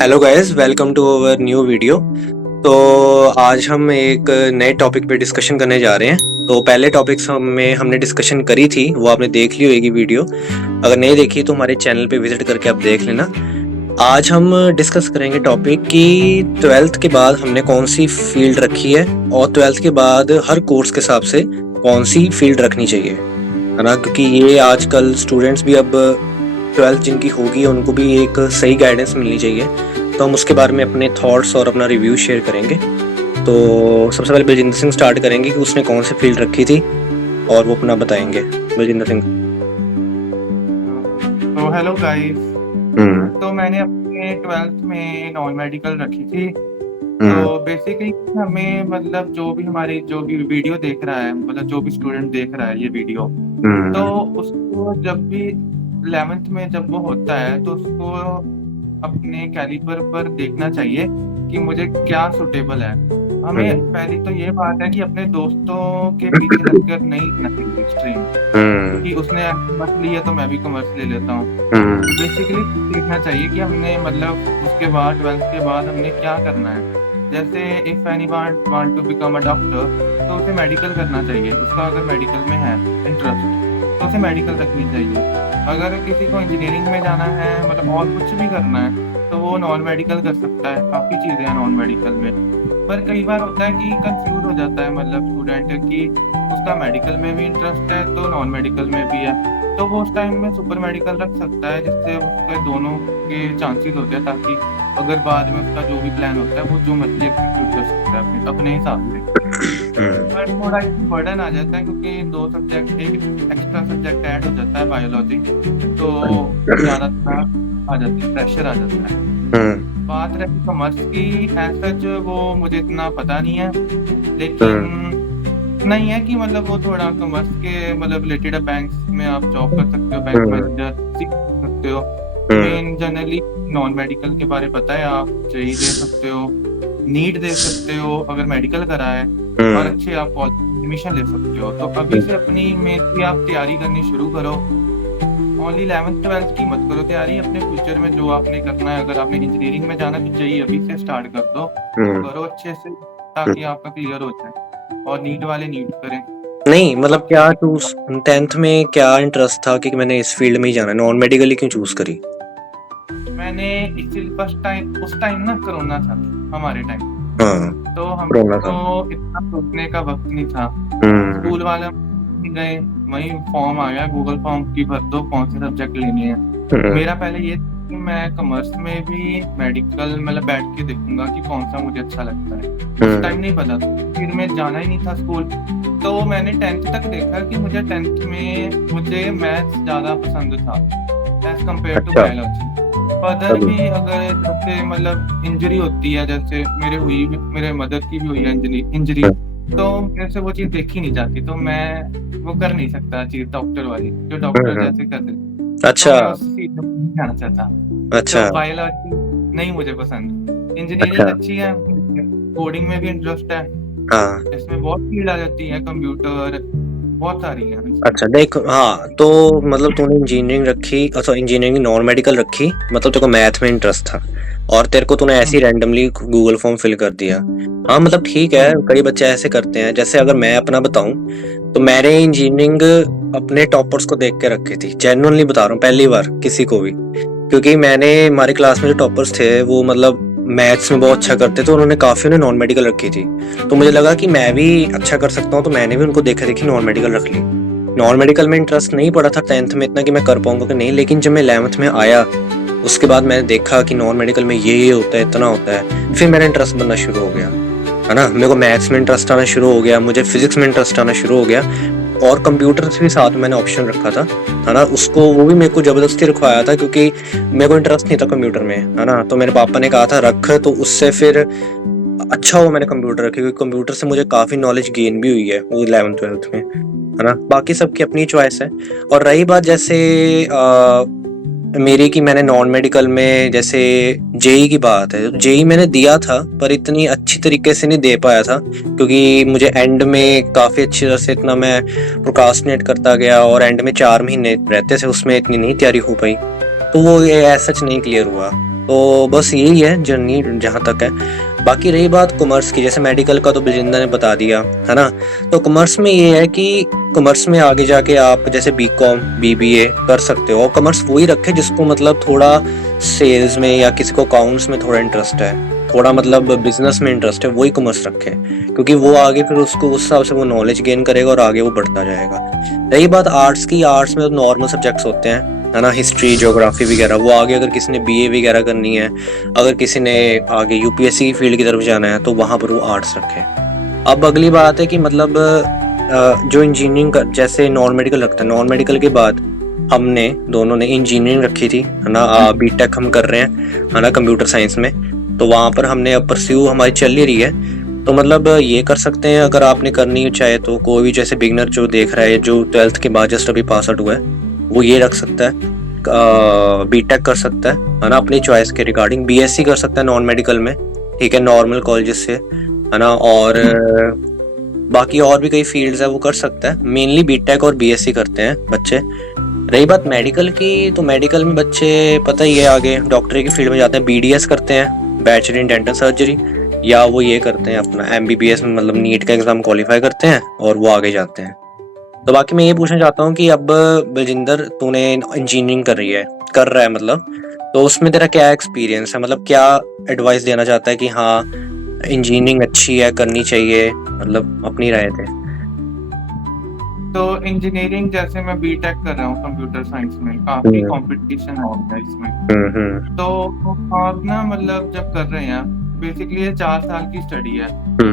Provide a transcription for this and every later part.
Hello guys, welcome to our new video. तो आज हम एक नए टॉपिक पे डिस्कशन करने जा रहे हैं। तो पहले टॉपिक्स में हमने डिस्कशन करी थी, वो आपने देख ली होगी वीडियो। अगर नहीं देखी तो हमारे चैनल पे विजिट करके आप देख लेना। आज हम डिस्कस करेंगे टॉपिक कि ट्वेल्थ के बाद हमने कौन सी फील्ड रखी है और ट्वेल्थ के बाद हर कोर्स के हिसाब से कौन सी फील्ड रखनी चाहिए, है ना। क्योंकि ये आजकल स्टूडेंट्स भी अब ट्वेल्थ जिनकी होगी उनको भी एक सही गाइडेंस मिलनी चाहिए। तो हम उसके बारे में अपने थॉट्स और अपना रिव्यू शेयर करेंगे। तो सबसे पहले बलजिंदर सिंह स्टार्ट करेंगे कि उसने कौन सी फील्ड रखी थी और वो अपना बताएंगे। बलजिंदर सिंह। तो हेलो गाइस। हम्म। तो मैंने अपने ट्वेल्थ में नॉन मेडिकल रखी थी। तो हम्म। बेसिकली हमें मतलब जो भी वीडियो देख रहा है, मतलब जो भी स्टूडेंट देख रहा है ये वीडियो, तो हम्म। उसको जब भी 11th में जब वो होता है तो उसको अपने कैलिबर पर देखना चाहिए कि मुझे क्या सुटेबल है। हमें पहली तो ये बात है कि अपने दोस्तों के पीछे लगकर नहीं लेना चाहिए स्ट्रीम कि उसने कॉमर्स ली है तो मैं भी कॉमर्स ले लेता हूँ। बेसिकली देखना चाहिए कि हमने मतलब उसके बाद 12th के बाद हमने क्या करना है। जैसे if any want to become a doctor तो उसे मेडिकल करना चाहिए। उसका अगर मेडिकल में है इंटरेस्ट तो उसे मेडिकल रखनी चाहिए। अगर किसी को इंजीनियरिंग में जाना है, मतलब और कुछ भी करना है, तो वो नॉन मेडिकल कर सकता है। काफ़ी चीज़ें हैं नॉन मेडिकल में। पर कई बार होता है कि कंफ्यूज हो जाता है मतलब स्टूडेंट कि उसका मेडिकल में भी इंटरेस्ट है तो नॉन मेडिकल में भी है, तो वो उस टाइम में सुपर मेडिकल रख सकता है, जिससे उसके दोनों के चांसेस होते हैं, ताकि अगर बाद में उसका जो भी प्लान होता है वो जो मर्जी एग्जीक्यूट कर सकता है अपने हिसाब से। पर थोड़ा इसमें बर्डन आ जाता है क्योंकि 2 सब्जेक्ट, एक एक्स्ट्रा सब्जेक्ट ऐड हो जाता है बायोलॉजी, तो ज़्यादा आ जाती है, प्रेशर आ जाता है। बात रही कॉमर्स की, एज सच वो मुझे इतना पता नहीं है, लेकिन इतना ही है कि मतलब वो थोड़ा कॉमर्स के मतलब रिलेटेड है। बैंक्स में आप जॉब कर सकते हो, बैंक मैनेजर सीख सकते हो। मेन जनरली नॉन मेडिकल के बारे पता है, आप जेई दे सकते हो, नीट दे सकते हो अगर मेडिकल करा है, और अच्छे आप कॉलेज एडमिशन ले सकते हो। तो अभी से अपनी मेन की आप तैयारी करनी शुरू करो। ओनली 11th 12th की मत करो तैयारी, अपने फ्यूचर में जो आपने करना है, अगर आपने इंजीनियरिंग में जाना तो चाहिए अभी से स्टार्ट कर दो, करो अच्छे से ताकि आपका क्लियर हो जाए। और नीट वाले नीट करें। नहीं, मतलब बाकी क्या तू 10th में क्या इंटरेस्ट था कि मैंने इस फील्ड में ही जाना है, नॉन मेडिकल ही क्यों चूज करी? मैंने इसीलिए फर्स्ट टाइम, उस टाइम ना कोरोना था हमारे टाइम, हाँ, तो कोरोना था। हमको इतना सोचने का वक्त नहीं था। स्कूल वाले गए, वही फॉर्म आ गया, गूगल फॉर्म की भर दो, कौन से सब्जेक्ट लेने हैं। मेरा पहले ये था कि मैं कॉमर्स में भी मेडिकल मतलब बैठ के देखूंगा कि कौन सा मुझे अच्छा लगता है। उस टाइम नहीं पता था, फिर मैं जाना ही नहीं था स्कूल। तो मैंने 10th तक देखा कि मुझे 10th में मुझे मैथ्स ज़्यादा पसंद था as compare to biology. Further भी अगर जैसे मतलब इंजरी होती है, जैसे मेरे मदर की भी हुई है इंजरी, तो मेरे से वो चीज़ देखी नहीं जाती, तो मैं वो कर नहीं सकता चीज़ डॉक्टर वाली जो डॉक्टर जैसे कर देते। तो अच्छा। मैं उस फील्ड में नहीं जाना चाहता। अच्छा। तो बायोलॉजी नहीं मुझे पसंद, इंजीनियरिंग अच्छा। अच्छी है, कोडिंग में भी इंटरेस्ट है, हाँ। इसमें बहुत फील्ड आ जाती है, कंप्यूटर बहुत सारी है इसमें। अच्छा देख, हाँ तो मतलब तूने इंजीनियरिंग रखी, अच्छा इंजीनियरिंग नॉन मेडिकल रखी, मतलब तेरे को मैथ में इंटरेस्ट था और तेरे को तूने ऐसे ही रैंडमली गूगल फॉर्म फिल कर दिया। हाँ मतलब ठीक है, कई बच्चे ऐसे करते हैं। जैसे अगर मैं अपना बताऊं तो मैंने इंजीनियरिंग अपने टॉपर्स को देख के रखी थी, जेन्युइनली बता रहा हूँ, पहली बार किसी को भी। क्योंकि मैंने हमारे क्लास में जो टॉपर्स थे वो मतलब मैथ्स में बहुत अच्छा करते थे, उन्होंने काफ़ी उन्हें नॉन मेडिकल रखी थी। तो मुझे लगा कि मैं भी अच्छा कर सकता हूँ, तो मैंने भी उनको देखा देखी नॉन मेडिकल रख ली। नॉन मेडिकल में इंटरेस्ट नहीं पड़ा था 10th में इतना कि मैं कर पाऊंगा कि नहीं, लेकिन जब मैं 11th में आया उसके बाद मैंने देखा कि नॉन मेडिकल में ये होता है, इतना होता है, फिर मेरा इंटरेस्ट बनना शुरू हो गया, है ना। मेरे को मैथ्स में इंटरेस्ट आना शुरू हो गया, मुझे फिजिक्स में इंटरेस्ट आना शुरू हो गया, और कंप्यूटर से भी साथ में मैंने ऑप्शन रखा था, है ना। उसको वो भी मेरे को जबरदस्ती रखवाया था क्योंकि मेरे को इंटरेस्ट नहीं था कंप्यूटर में, है ना। तो मेरे पापा ने कहा था रख, तो उससे फिर अच्छा हुआ मैंने कंप्यूटर रखी, क्योंकि कंप्यूटर से मुझे काफ़ी नॉलेज गेन भी हुई है वो 11th 12th में, है ना। बाकी सबकी अपनी चॉइस है। और रही बात जैसे मेरी कि मैंने नॉन मेडिकल में जैसे जेई की बात है, जेई मैंने दिया था पर इतनी अच्छी तरीके से नहीं दे पाया था, क्योंकि मुझे एंड में काफ़ी अच्छी तरह से इतना मैं प्रोक्रास्टिनेट करता गया, और एंड में 4 महीने रहते थे उसमें इतनी नहीं तैयारी हो पाई, तो वो ये सच नहीं क्लियर हुआ। तो बस यही है जर्नी जहाँ तक है। बाकी रही बात कॉमर्स की, जैसे मेडिकल का तो बलजिंदर ने बता दिया, है ना? तो कॉमर्स में ये है कि कॉमर्स में आगे जाके आप जैसे बीकॉम, बीबीए कर सकते हो। और कॉमर्स वही रखे जिसको मतलब थोड़ा सेल्स में या किसी को अकाउंट्स में थोड़ा इंटरेस्ट है, थोड़ा मतलब बिजनेस में इंटरेस्ट है, वही कॉमर्स रखे, क्योंकि वो आगे फिर उसको उस हिसाब से वो नॉलेज गेन करेगा और आगे वो बढ़ता जाएगा। रही बात आर्ट्स की, आर्ट्स में तो नॉर्मल सब्जेक्ट्स होते हैं, है ना, हिस्ट्री, ज्योग्राफी वगैरह। वो आगे अगर किसी ने बीए वगैरह करनी है, अगर किसी ने आगे यूपीएससी की फील्ड की तरफ जाना है, तो वहाँ पर वो आर्ट्स रखे। अब अगली बात है कि मतलब जो इंजीनियरिंग का जैसे नॉन मेडिकल रखता है, नॉन मेडिकल के बाद हमने दोनों ने इंजीनियरिंग रखी थी, है ना, बीटेक हम कर रहे हैं, है ना, कंप्यूटर साइंस में। तो वहाँ पर हमने अब परस्यू हमारी चल ही रही है। तो मतलब ये कर सकते हैं अगर आपने करनी चाहे तो। कोई भी जैसे बिगनर जो देख रहा है, जो 12th के बाद जस्ट अभी पास आउट हुआ है, वो ये रख सकता है, बीटेक कर सकता है ना, अपनी चॉइस के रिगार्डिंग। बीएससी कर सकता है नॉन मेडिकल में, ठीक है, नॉर्मल कॉलेजेस से, है ना। और बाकी और भी कई फील्ड्स है वो कर सकता है। मेनली बीटेक और बीएससी करते हैं बच्चे। रही बात मेडिकल की, तो मेडिकल में बच्चे पता ही है आगे डॉक्टरी की फील्ड में जाते हैं, बीडीएस करते हैं, बैचलर इन डेंटल सर्जरी, या वो ये करते हैं अपना एमबीबीएस में, मतलब नीट का एग्जाम क्वालिफाई करते हैं और वो आगे जाते हैं। तो बाकी मैं ये पूछना चाहता हूँ कि अब बलजिंदर तूने इंजीनियरिंग कर रहा है मतलब, तो उसमें तेरा क्या एक्सपीरियंस है, मतलब क्या एडवाइस देना चाहता है कि हाँ इंजीनियरिंग अच्छी है, करनी चाहिए, मतलब अपनी राय दे। तो इंजीनियरिंग जैसे मैं बीटेक कर रहा हूँ कंप्यूटर साइंस में, काफी कंपटीशन है इसमें। तो आप ना मतलब जब कर रहे हैं बेसिकली ये 4 साल की स्टडी है।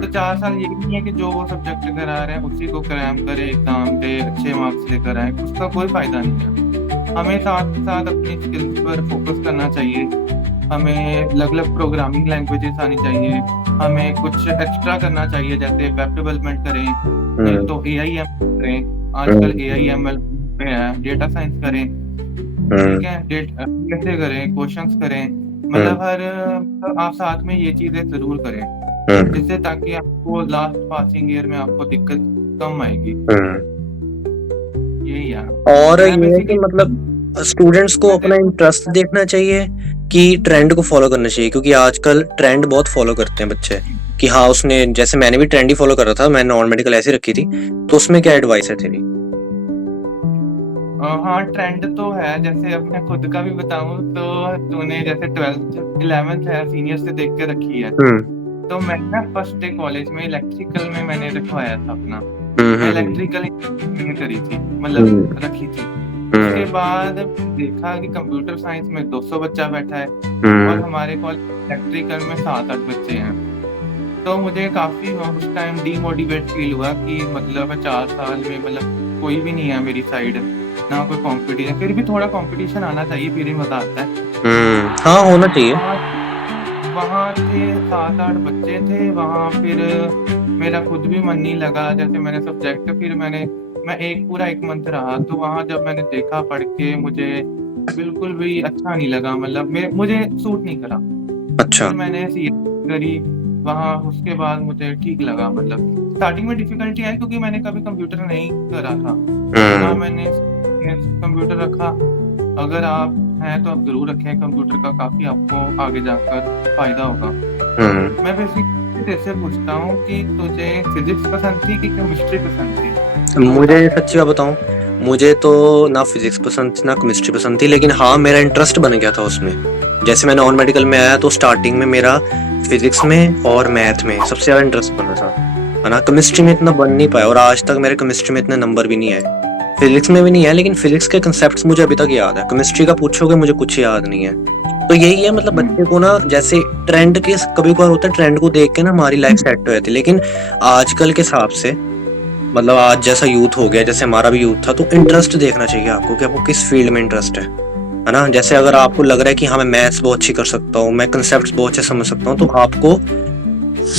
तो 4 साल ये नहीं है कि जो वो सब्जेक्ट करा रहे हैं उसी को क्रैम करे, एग्जाम दे, अच्छे मार्क्स लेकर आए, उसका कोई फायदा नहीं है। हमें साथ साथ अपनी स्किल्स पर फोकस करना चाहिए। हमें अलग अलग प्रोग्रामिंग लैंग्वेजेस आनी चाहिए, हमें कुछ एक्स्ट्रा करना चाहिए, जैसे वेब डेवलपमेंट करें, नहीं तो AIML करें, आजकल AIML पे है, डेटा साइंस करें, ठीक है, कैसे करें, क्वेश्चंस करें, मतलब हर आप साथ में ये चीजें जरूर करें, जिससे ताकि आपको लास्ट पासिंग ईयर में आपको दिक्कत कम आएगी। यही है। और मैं ये है कि बेसिकली मतलब स्टूडेंट्स को अपना इंटरेस्ट देखना चाहिए कि ट्रेंड को फॉलो करना चाहिए, क्योंकि आजकल ट्रेंड बहुत फॉलो करते हैं बच्चे कि हाँ उसने, जैसे मैंने भी ट्रेंड ही फॉलो कर रहा था, मैंने नॉन मेडिकल ऐसे रखी थी। तो उसमें क्या एडवाइस है तेरी? हाँ ट्रेंड तो है, जैसे अब मैं खुद का भी बताऊं तो तूने जैसे 12th 11th है सीनियर से देख के रखी है। तो मैं ना फर्स्ट डे कॉलेज में इलेक्ट्रिकल में मैंने रखवाया था अपना, मैं इलेक्ट्रिकल मैंने करी थी, मतलब रखी थी। उसके बाद देखा कि कंप्यूटर साइंस में 200 बच्चा बैठा है और हमारे कॉलेज इलेक्ट्रिकल में 7-8 बच्चे हैं। तो मुझे काफी उस टाइम डीमोटिवेट फील हुआ कि मतलब 4 साल में मतलब कोई भी नहीं है मेरी साइड, ना कोई कंपटीशन। फिर भी थोड़ा कंपटीशन आना चाहिए, फिर ही मजा आता है। हाँ होना चाहिए। वहाँ थे 7-8 बच्चे थे वहाँ, फिर मेरा खुद भी मन नहीं लगा, जैसे मैंने सब्जेक्ट, फिर मैं पूरा 1 मंथ रहा, तो वहाँ जब मैंने देखा पढ़ के मुझे बिल्कुल भी अच्छा नहीं लगा, मतलब मुझे सूट नहीं करा। अच्छा। फिर मैंने करी वहाँ, उसके बाद मुझे ठीक लगा। मतलब स्टार्टिंग में डिफिकल्टी आई क्योंकि मैंने कभी कंप्यूटर नहीं करा था, ना मैंने कंप्यूटर रखा। अगर आप हैं तो आप जरूर रखें कंप्यूटर का, काफी आपको आगे जाकर फायदा होगा। मैं बेसिकली से पूछता हूँ कि तुझे फिजिक्स पसंद थी कि केमिस्ट्री पसंद थी? मुझे सच्ची बात बताऊं, मुझे तो ना फिजिक्स पसंद थी ना केमिस्ट्री पसंद थी, लेकिन हाँ मेरा इंटरेस्ट बन गया था उसमें। जैसे मैं नॉन मेडिकल में आया तो स्टार्टिंग में मेरा फिजिक्स में और मैथ में सबसे ज्यादा इंटरेस्ट बना था, है ना। केमिस्ट्री में इतना बन नहीं पाया और आज तक मेरे केमिस्ट्री में इतने नंबर भी नहीं आए, फिजिक्स में भी नहीं है, लेकिन फिजिक्स के कंसेप्ट मुझे अभी तक याद है। केमिस्ट्री का पूछोगे मुझे कुछ याद नहीं है। तो यही है, मतलब बच्चे को ना, जैसे ट्रेंड के कभी कभार होता है, ट्रेंड को देख के ना हमारी लाइफ सेट हो जाती है, लेकिन आजकल के हिसाब से, मतलब आज जैसा यूथ हो गया, जैसे हमारा भी यूथ था, तो इंटरेस्ट देखना चाहिए आपको कि आपको किस फील्ड में इंटरेस्ट है ना। जैसे अगर आपको लग रहा है कि हाँ मैं मैथ्स बहुत अच्छी कर सकता हूँ, मैं कंसेप्ट्स बहुत अच्छे समझ सकता हूँ, तो आपको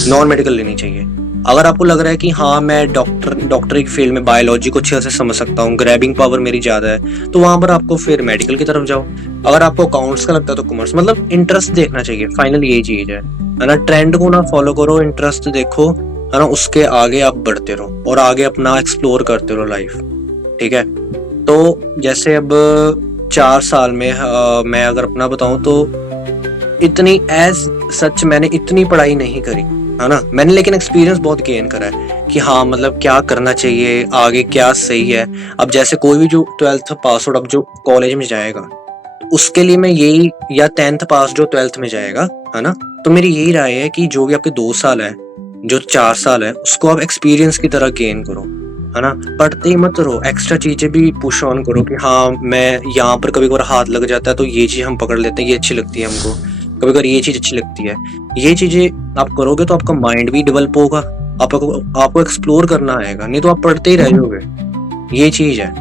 नॉन मेडिकल लेनी चाहिए। अगर आपको लग रहा है कि हाँ मैं डॉक्टरी की फील्ड में बायोलॉजी को अच्छे से समझ सकता हूँ, ग्रैबिंग पावर मेरी ज्यादा है, तो वहां पर आपको फिर मेडिकल की तरफ जाओ। अगर आपको अकाउंट्स का लगता है तो कॉमर्स, मतलब इंटरेस्ट देखना चाहिए, फाइनल यही चीज है ना। ट्रेंड को ना फॉलो करो, इंटरेस्ट देखो, है ना, उसके आगे आप बढ़ते रहो और आगे अपना एक्सप्लोर करते रहो लाइफ, ठीक है। तो जैसे अब 4 साल में मैं अगर अपना बताऊं तो इतनी एज सच मैंने इतनी पढ़ाई नहीं करी, है ना। मैंने लेकिन एक्सपीरियंस बहुत गेन करा है कि हाँ मतलब क्या करना चाहिए, आगे क्या सही है। अब जैसे कोई भी जो 12th पास आउट अब जो कॉलेज में जाएगा, उसके लिए मैं यही, या 10th पास जो 12th में जाएगा, है ना, तो मेरी यही राय है कि जो भी आपके 2 साल है, जो 4 साल है, उसको आप एक्सपीरियंस की तरह गेन करो, है ना। पढ़ते ही मत रहो, एक्स्ट्रा चीजें भी पुश ऑन करो कि हाँ मैं यहाँ पर कभी कभार हाथ लग जाता है तो ये चीज हम पकड़ लेते हैं, ये अच्छी लगती है हमको, कभी कभार ये चीज अच्छी लगती है। ये चीजें आप करोगे तो आपका माइंड भी डेवलप होगा, आपको एक्सप्लोर करना आएगा, नहीं तो आप पढ़ते ही रह जाओगे। ये चीज है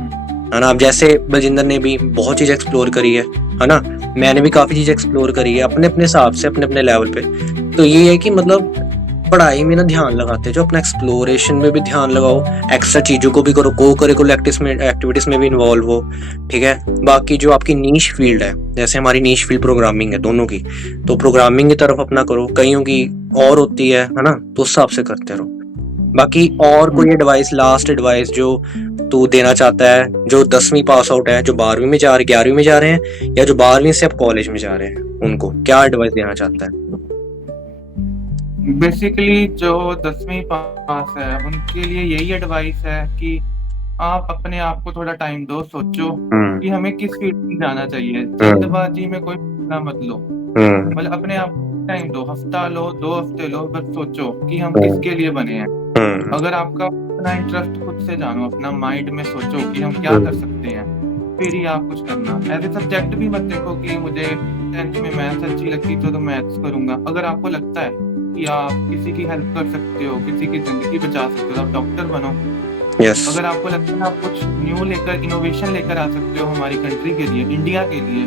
ना। अब जैसे बलजिंदर ने भी बहुत चीज एक्सप्लोर करी है ना, मैंने भी काफी चीज एक्सप्लोर करी है अपने अपने हिसाब से, अपने अपने लेवल पे। तो ये है कि मतलब पढ़ाई में ना ध्यान लगाते जो अपना एक्सप्लोरेशन में भी ध्यान लगाओ, एक्स्ट्रा चीजों को भी करो, को करिकुलर एक्टिविटीज में भी इन्वॉल्व हो, ठीक है। बाकी जो आपकी नीश फील्ड है, जैसे हमारी नीश फील्ड प्रोग्रामिंग है दोनों की, तो प्रोग्रामिंग की तरफ अपना करो, कईयों की और होती है ना, तो उस हिसाब से करते रहो। बाकी और कोई एडवाइस, लास्ट एडवाइस जो तू देना चाहता है, जो 10वीं पास आउट है, जो 12वीं में जा रहे, 11वीं में जा रहे हैं, या जो 12वीं से अब कॉलेज में जा रहे हैं, उनको क्या एडवाइस देना चाहता है? बेसिकली जो 10वीं पास है उनके लिए यही एडवाइस है कि आप अपने आप को थोड़ा टाइम दो, सोचो कि हमें किस फील्ड में जाना चाहिए। जल्दबाजी में कोई फैसला मत लो, मतलब अपने आप को टाइम दो, हफ्ता लो, 2 हफ्ते लो, बस सोचो कि हम किसके लिए बने हैं। अगर आपका अपना इंटरेस्ट खुद से जानो, अपना माइंड में सोचो कि हम क्या कर सकते हैं, फिर ही आप कुछ करना। एज ए सब्जेक्ट भी मत देखो कि मुझे 10th में मैथ्स अच्छी लगती तो मैथ्स करूंगा। अगर आपको लगता है कि आप किसी की हेल्प कर सकते हो, किसी की जिंदगी बचा सकते हो, आप डॉक्टर बनो। यस। अगर आपको लगता है आप कुछ न्यू लेकर, इनोवेशन लेकर आ सकते हो हमारी कंट्री के लिए, इंडिया के लिए,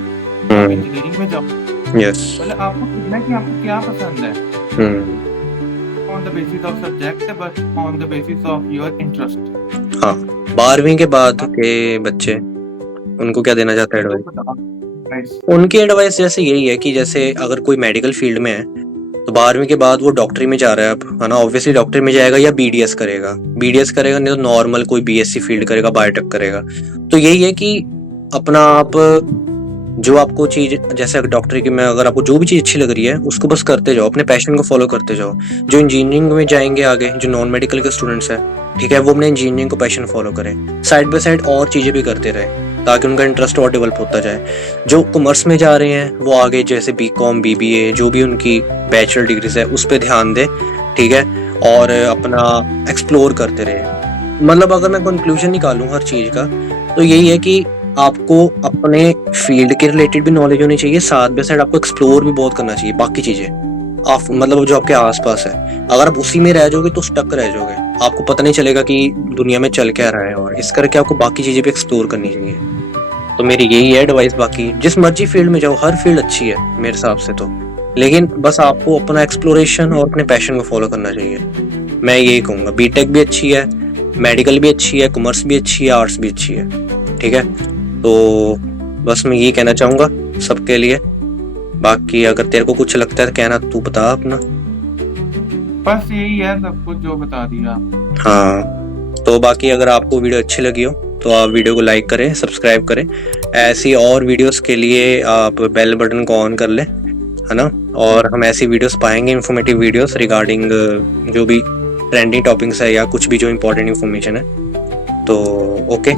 आप इंजीनियरिंग में जाओ। यस। मतलब आपको देखना कि आपको क्या पसंद है, on the basis of subject, but on the basis of your interest. हाँ, 12वीं के बाद के बच्चे, उनको क्या देना चाहता है एडवाइस? उनकी एडवाइस जैसे यही है कि जैसे अगर कोई मेडिकल फील्ड में है तो 12वीं के बाद वो डॉक्टरी में जा रहा है अब, है ना, ऑब्वियसली डॉक्टरी में जाएगा या बीडीएस करेगा, नहीं तो नॉर्मल कोई बीएससी फील्ड करेगा, बायोटेक करेगा। तो यही है कि अपना आप जो आपको चीज, जैसे डॉक्टरी की में अगर आपको जो भी चीज अच्छी लग रही है उसको बस करते जाओ, अपने पैशन को फॉलो करते जाओ। जो इंजीनियरिंग में जाएंगे आगे, जो नॉन मेडिकल के स्टूडेंट्स हैं, ठीक है, वो अपने इंजीनियरिंग को पैशन फॉलो करें, साइड बाय साइड और चीजें भी करते रहे ताकि उनका इंटरेस्ट और डेवलप होता जाए। जो कॉमर्स में जा रहे हैं वो आगे जैसे बीकॉम, बीबीए, जो भी उनकी बैचलर डिग्रीज है उस पर ध्यान दें, ठीक है, और अपना एक्सप्लोर करते रहे। मतलब अगर मैं कंक्लूजन निकालूं हर चीज का तो यही है कि आपको अपने फील्ड के रिलेटेड भी नॉलेज होनी चाहिए, साथ बाय साइड आपको एक्सप्लोर भी बहुत करना चाहिए बाकी चीजें, आप मतलब जो आपके आसपास है। अगर आप उसी में रह जाओगे तो स्टक रह जाओगे, आपको पता नहीं चलेगा कि दुनिया में चल क्या रहा है, और इस करके आपको बाकी चीजें भी एक्सप्लोर करनी चाहिए। तो मेरी यही है एडवाइस। बाकी जिस मर्जी फील्ड में जाओ, हर फील्ड अच्छी है मेरे हिसाब से तो, लेकिन बस आपको अपना एक्सप्लोरेशन और अपने पैशन को फॉलो करना चाहिए। मैं यही कहूँगा, बीटेक भी अच्छी है, मेडिकल भी अच्छी है, कॉमर्स भी अच्छी है, आर्ट्स भी अच्छी है, ठीक है। तो बस मैं यही कहना चाहूँगा सबके लिए। बाकी अगर तेरे को कुछ लगता है तो कहना, तू बता अपना। बस यही है, सब कुछ जो बता दिया। हाँ, तो बाकी अगर आपको वीडियो अच्छी लगी हो तो आप वीडियो को लाइक करें, सब्सक्राइब करें। ऐसी और वीडियोस के लिए आप बेल बटन को ऑन कर लें, है ना, और हम ऐसी वीडियोस पाएंगे, इंफॉर्मेटिव वीडियोस रिगार्डिंग जो भी ट्रेंडिंग टॉपिक्स है या कुछ भी जो इम्पोर्टेंट इन्फॉर्मेशन है। तो ओके।